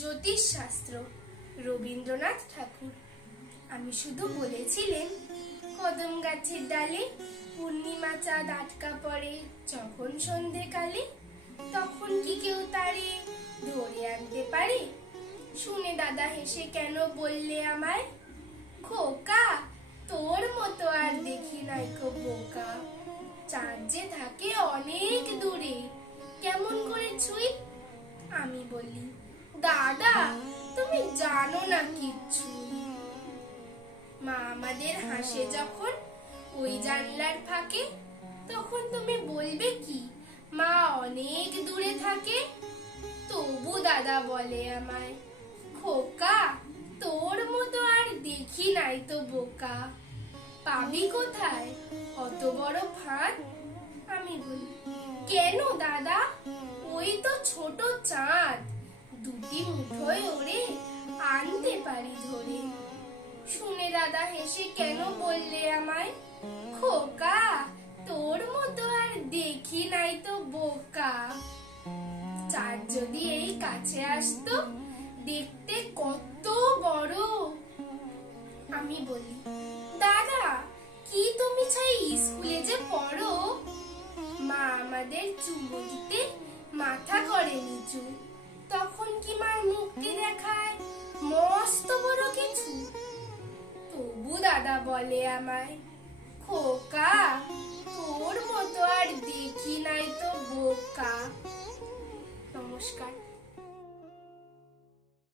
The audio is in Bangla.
জ্যোতিষশাস্ত্র রবীন্দ্রনাথ ঠাকুর। আমি শুধু বলেছিলেন কদম গাছের ডালে পূর্ণিমা চাঁদ আটকা পড়ে যখন সন্ধেকালে, তখন কি কেউ তারে ধরে আনতে পারে? শুনে দাদা হেসে কেন বললে আমায়, খোকা তোর মতো আর দেখি নাই কো বোকা। চাঁদ যে থাকে অনেক দূরে, কেমন করে ছুঁই? আমি বলি, দাদা তুমি জানো না কিচ্ছু। মা আমাদের হাসে যখন ওই জানলার ফাঁকে, তখন তুমি বলবে কি মা অনেক দূরে থাকে? তবু দাদা বলে আমায়, খোকা তোর মতো আর দেখি নাই তো বোকা। পাবি কোথায় অত বড় ফাঁদ? আমি বলি, কেন দাদা ওই তো ছোট চাঁদ, দুটি মুঠোয় ওরে আনতে পারি ধরে। শুনে দাদা হেসে কেন বললে আমায়, খোকা তোর মতো আর দেখি নাই তো বোকা। চাঁদ যদি এই কাছে আসতো, দেখতে কত বড়। আমি বলি, দাদা কি তুমি চাই স্কুলে যে পড়ো? মা আমাদের চুমু দিতে মাথা করে নিচু, তখন কি মার মুক্তি দেখায় মস্ত বড় কিছু? তবু দাদা বলে আমায়, খোকা তোর মতো আর দেখি নাই তো বোকা। নমস্কার।